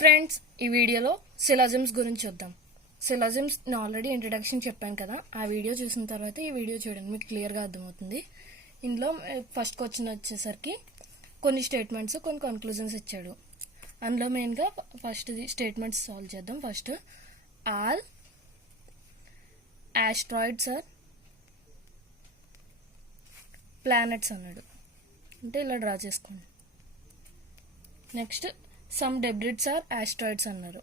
Friends, ఈ వీడియోలో సిలాజిమ్స్ గురించి చూద్దాం. సిలాజిమ్స్ ఆల్రెడీ ఇంట్రడక్షన్ చెప్పాను కదా, ఆ వీడియో చూసిన తర్వాత ఈ వీడియో చూడండి, మీకు క్లియర్గా అర్థమవుతుంది. ఇందులో ఫస్ట్ క్వశ్చన్ వచ్చేసరికి కొన్ని స్టేట్మెంట్స్, కొన్ని కన్క్లూజన్స్ ఇచ్చాడు. అందులో మెయిన్గా ఫస్ట్ స్టేట్మెంట్స్ సాల్వ్ చేద్దాం. First, all asteroids are planets అన్నాడు. అంటే ఇలా డ్రా చేసుకోండి. నెక్స్ట్, సమ్ డెబ్రిడ్స్ ఆర్ ఆస్ట్రాయిడ్స్ అన్నారు.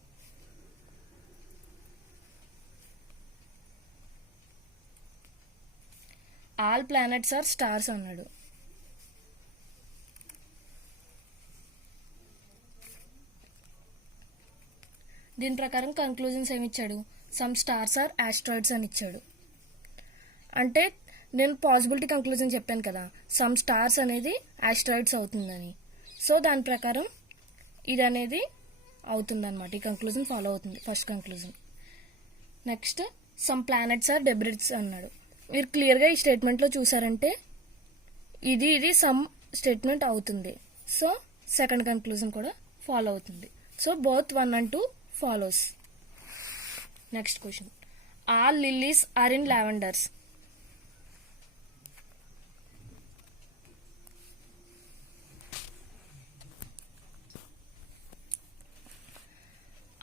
ఆల్ ప్లానెట్స్ ఆర్ స్టార్స్ అన్నాడు. దీని ప్రకారం కంక్లూజన్స్ ఏమి ఇచ్చాడు? సమ్ స్టార్స్ ఆర్ ఆస్ట్రాయిడ్స్ అని ఇచ్చాడు. అంటే నేను పాసిబిలిటీ కంక్లూజన్ చెప్పాను కదా, సమ్ స్టార్స్ అనేది ఆస్ట్రాయిడ్స్ అవుతుందని. సో దాని ప్రకారం ఇది అనేది అవుతుందన్నమాట. ఈ కంక్లూజన్ ఫాలో అవుతుంది, first conclusion. Next, some planets are debris అన్నాడు. మీరు క్లియర్గా ఈ స్టేట్మెంట్లో చూసారంటే ఇది సమ్ స్టేట్మెంట్ అవుతుంది. సో సెకండ్ కంక్లూజన్ కూడా ఫాలో అవుతుంది. So both 1 and 2 follows. Next question, all lilies are in lavenders.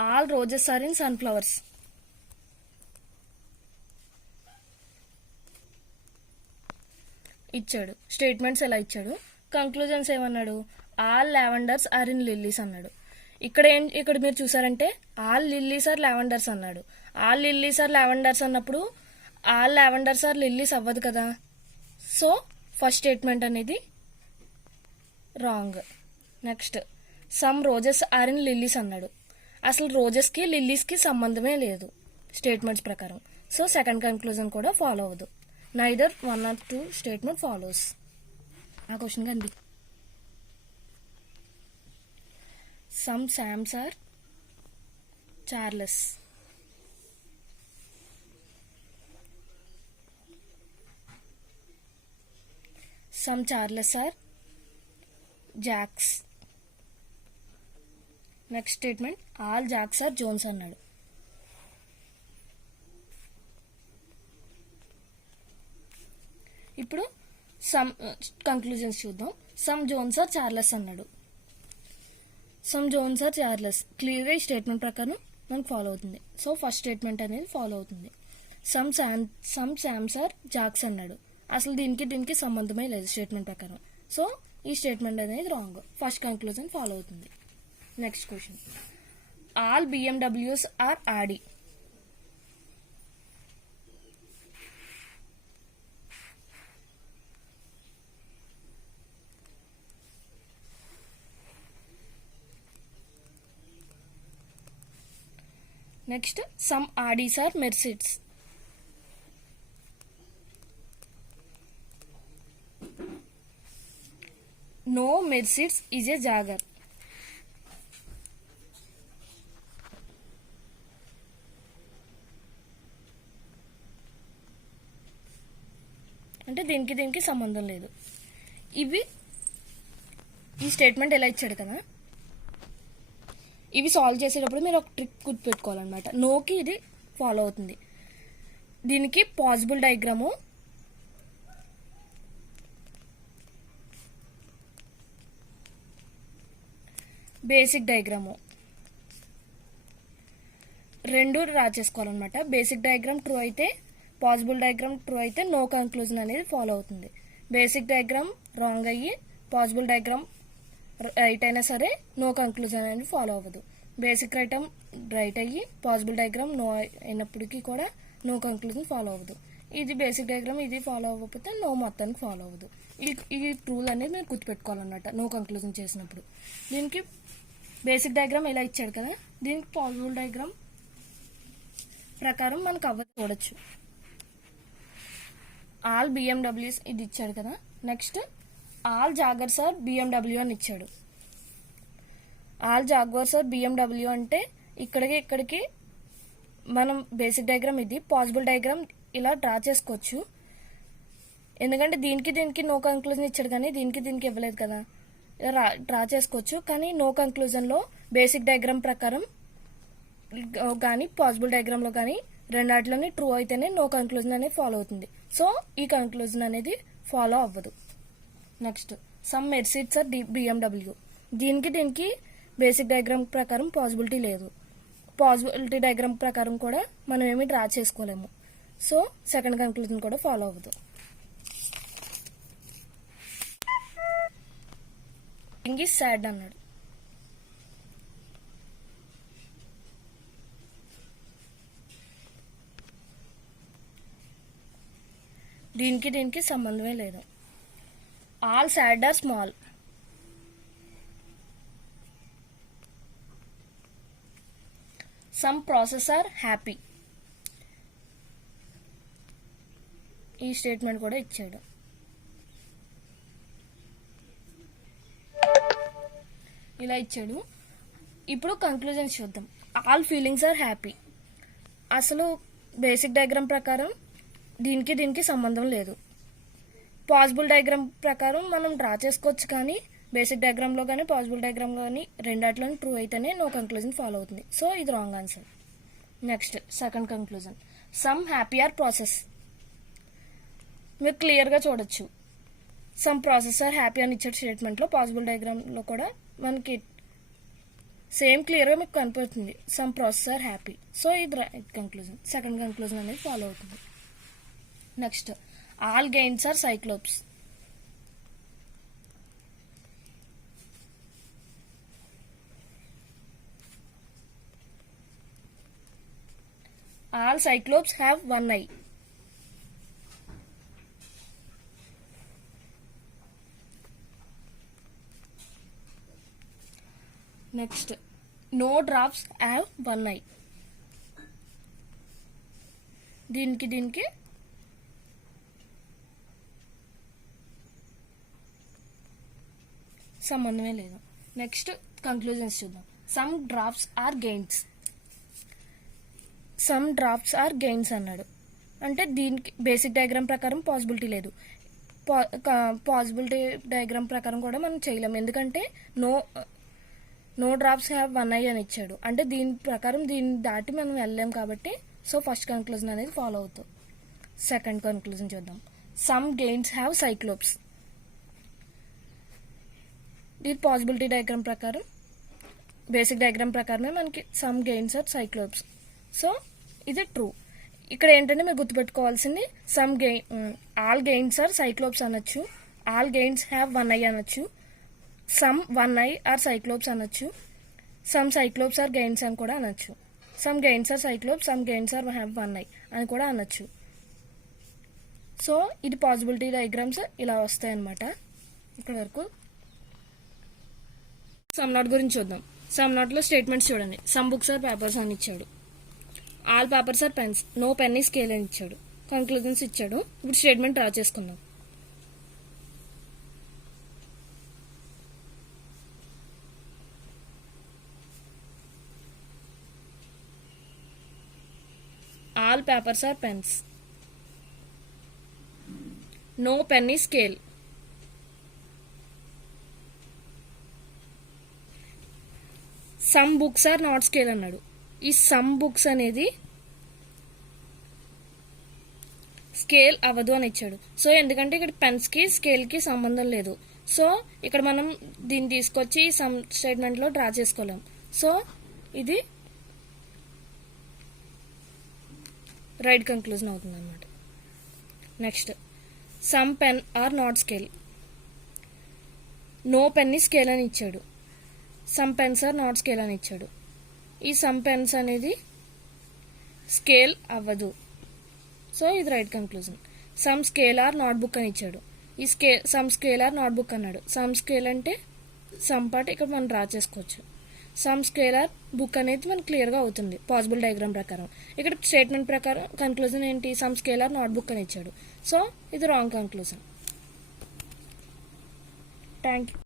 All roses are in sunflowers. ఇచ్చాడు. స్టేట్మెంట్స్ ఎలా ఇచ్చాడు, కంక్లూజన్స్ ఏమన్నాడు? All lavenders are in lilies అన్నాడు. ఇక్కడ మీరు చూసారంటే ఆల్ లిల్లీస్ ఆర్ లావెండర్స్ అన్నాడు. ఆల్ లిల్లీస్ ఆర్ లావెండర్స్ అన్నప్పుడు ఆల్ లావెండర్స్ ఆర్ లిల్లీస్ అవ్వదు కదా. సో ఫస్ట్ స్టేట్మెంట్ అనేది wrong. Next, some roses are in lilies అన్నాడు. అసలు రోజెస్కి లిల్లీస్కి సంబంధమే లేదు స్టేట్మెంట్స్ ప్రకారం. సో సెకండ్ కంక్లూజన్ కూడా ఫాలో అవ్వదు. Neither 1 or 2 statement follows. ఆ క్వశ్చన్ కండి. Some Sams are Charles. Some Charles are Jacks. Next statement, all Jacks are Jones అన్నాడు. ఇప్పుడు సమ్ కంక్లూజన్స్ చూద్దాం. సమ్ జోన్స్ ఆర్ చార్లెస్ అన్నాడు. సమ్ జోన్స్ ఆర్ చార్లెస్ క్లియర్గా ఈ స్టేట్మెంట్ ప్రకారం మనకు ఫాలో అవుతుంది. సో ఫస్ట్ స్టేట్మెంట్ అనేది ఫాలో అవుతుంది. సమ్ శామ్స్ ఆర్ జాక్స్ అన్నాడు. అసలు దీనికి సంబంధమే లేదు స్టేట్మెంట్ ప్రకారం. సో ఈ స్టేట్మెంట్ అనేది రాంగ్. ఫస్ట్ కంక్లూజన్ ఫాలో అవుతుంది. Next question, all BMWs are Audi. Next, some Audis are Mercedes. No Mercedes is a Jaguar. అంటే దీనికి సంబంధం లేదు. ఈ స్టేట్మెంట్ ఎలా ఇచ్చాడు కదా, ఇవి సాల్వ్ చేసేటప్పుడు మీరు ఒక ట్రిక్ గుర్తుపెట్టుకోవాలన్నమాట. నోకి ఇది ఫాలో అవుతుంది. దీనికి పాసిబుల్ డయాగ్రాము, బేసిక్ డయాగ్రాము రెండు డ్రా చేసుకోవాలన్నమాట. బేసిక్ డయాగ్రామ్ ట్రూ అయితే, పాసిబుల్ డయాగ్రామ్ ట్రూ అయితే నో కంక్లూజన్ అనేది ఫాలో అవుతుంది. బేసిక్ డయాగ్రామ్ రాంగ్ అయ్యి పాసిబుల్ డయాగ్రామ్ రైట్ అయినా సరే నో కంక్లూజన్ అనేది ఫాలో అవ్వదు. బేసిక్ రైట్ అయ్యి పాసిబుల్ డయాగ్రామ్ నో అయినప్పటికీ కూడా నో కంక్లూజన్ ఫాలో అవ్వదు. ఇది బేసిక్ డయాగ్రామ్ ఇది ఫాలో అవ్వకపోతే నో మొత్తానికి ఫాలో అవ్వదు. ఈ రూల్ అనేది మీరు గుర్తుపెట్టుకోవాలన్నమాట నో కంక్లూజన్ చేసినప్పుడు. దీనికి బేసిక్ డయాగ్రామ్ ఇలా ఇచ్చాడు కదా, దీనికి పాసిబుల్ డయాగ్రామ్ ప్రకారం మనకు అవ్వదు చూడొచ్చు. ఆల్ BMWs ఇది ఇచ్చాడు కదా. Next, all joggers are BMW అని ఇచ్చాడు. ఆల్ జాగ్వర్స్ ఆర్ BMW అంటే ఇక్కడికి మనం బేసిక్ డయాగ్రామ్ ఇది, పాసిబుల్ డయాగ్రామ్ ఇలా డ్రా చేసుకోవచ్చు. ఎందుకంటే దీనికి నో కంక్లూజన్ ఇచ్చాడు కానీ దీనికి ఇవ్వలేదు కదా. డ్రా చేసుకోవచ్చు. కానీ నో కంక్లూజన్లో బేసిక్ డయాగ్రామ్ ప్రకారం కానీ పాసిబుల్ డయాగ్రామ్లో కానీ రెండాటిలోని ట్రూ అయితేనే నో కంక్లూజన్ అనేది ఫాలో అవుతుంది. సో ఈ కంక్లూజన్ అనేది ఫాలో అవ్వదు. Next some Mercedes are BMW. దీనికి బేసిక్ డయాగ్రామ్ ప్రకారం పాసిబిలిటీ లేదు. పాసిబిలిటీ డయాగ్రామ్ ప్రకారం కూడా మనం ఏమి డ్రా చేసుకోలేము. సో సెకండ్ కంక్లూజన్ కూడా ఫాలో అవ్వదు. కింగ్ ఈజ్ సాడ్ అన్నాడు. దీనికి సంబంధమే లేదు. All sad are small. Some process are happy. ఈ స్టేట్మెంట్ కూడా ఇచ్చాడు. ఇలా ఇచ్చాడు. ఇప్పుడు కంక్లూజన్స్ చూద్దాం. All feelings are happy. అసలు బేసిక్ డయాగ్రామ్ ప్రకారం దీనికి సంబంధం లేదు. పాసిబుల్ డయాగ్రామ్ ప్రకారం మనం డ్రా చేసుకోవచ్చు, కానీ బేసిక్ డయాగ్రామ్లో కానీ పాసిబుల్ డయాగ్రామ్ కానీ రెండాట్లోనే ట్రూ అయితేనే నో కంక్లూజన్ ఫాలో అవుతుంది. సో ఇది wrong answer. Next second conclusion. Some happy are process. మీరు క్లియర్గా చూడొచ్చు. సమ్ ప్రాసెస్ ఆర్ హ్యాపీ అని ఇచ్చే స్టేట్మెంట్లో పాసిబుల్ డయాగ్రామ్లో కూడా మనకి సేమ్ క్లియర్గా మీకు కనిపిస్తుంది. Some process are happy. So ఇది రైట్ కంక్లూజన్. సెకండ్ కంక్లూజన్ అనేది ఫాలో అవుతుంది. Next all gains are cyclops. All cyclops have one eye. Next, no dwarfs have one eye. దీనికి సంబంధమే లేదు. నెక్స్ట్ కంక్లూజన్స్ చూద్దాం. Some drafts are gains. Some drafts are gains అన్నాడు. అంటే దీనికి basic diagram ప్రకారం పాసిబిలిటీ లేదు. పాసిబిలిటీ డయాగ్రామ్ ప్రకారం కూడా మనం చేయలేము, ఎందుకంటే no drafts have one I అని ఇచ్చాడు. అంటే దీని ప్రకారం దీన్ని దాటి మనం వెళ్ళలేం కాబట్టి సో ఫస్ట్ కంక్లూజన్ అనేది ఫాలో అవుతాం. సెకండ్ కంక్లూజన్ చూద్దాం. Some giants have cyclops. ఇది పాసిబిలిటీ డయాగ్రామ్ ప్రకారం బేసిక్ డయాగ్రామ్ ప్రకారమే మనకి some giants are cyclops. So ఇది ట్రూ. ఇక్కడ ఏంటంటే మీరు గుర్తుపెట్టుకోవాల్సింది ఆల్ గెయిన్స్ ఆర్ సైక్లోప్స్ అనొచ్చు, all giants have one eye అనొచ్చు, some one eye are cyclops అనొచ్చు, సమ్ సైక్లోప్స్ ఆర్ గెయిన్స్ అని కూడా అనొచ్చు, some giants are cyclops, some giants are have one I అని కూడా అనొచ్చు. సో ఇది పాసిబిలిటీ డయాగ్రామ్స్ ఇలా వస్తాయి అన్నమాట. ఇక్కడ వరకు సమ్ నాట్ గురించి చూద్దాం. సమ్ నాట్లో స్టేట్మెంట్స్ చూడండి. సమ్ బుక్స్ ఆర్ పేపర్స్ అని ఇచ్చాడు. All papers are pens. No pen ఈ స్కేల్ అని ఇచ్చాడు. కంక్లూజన్స్ ఇచ్చాడు. ఇప్పుడు స్టేట్మెంట్ డ్రా చేసుకుందాం. All papers are pens. No pen ఈ scale. Some books are not scale అన్నాడు. ఈ సమ్ బుక్స్ అనేది స్కేల్ అవ్వదు అని ఇచ్చాడు. సో ఎందుకంటే ఇక్కడ పెన్స్కి స్కేల్కి సంబంధం లేదు. సో ఇక్కడ మనం దీన్ని తీసుకొచ్చి సమ్ స్టేట్మెంట్లో డ్రా చేసుకోలేం. సో ఇది రైట్ కంక్లూజన్ అవుతుంది అన్నమాట. Next some pen are not scale. No pen ఈ స్కేల్ అని ఇచ్చాడు. Some pens are not scale అని ఇచ్చాడు. ఈ సమ్ పెన్స్ అనేది స్కేల్ అవ్వదు. సో ఇది right conclusion. Some scale are not book అని ఇచ్చాడు. ఈ some scale are not book అన్నాడు. సమ్ స్కేల్ అంటే సమ్ పార్ట్ ఇక్కడ మనం డ్రా చేసుకోవచ్చు. సమ్ స్కేల్ ఆర్ బుక్ అనేది మనకు క్లియర్గా అవుతుంది పాసిబుల్ డయాగ్రామ్ ప్రకారం. ఇక్కడ స్టేట్మెంట్ ప్రకారం కంక్లూజన్ ఏంటి? Some scale are not book అని ఇచ్చాడు. సో ఇది రాంగ్ కంక్లూజన్. Thank you.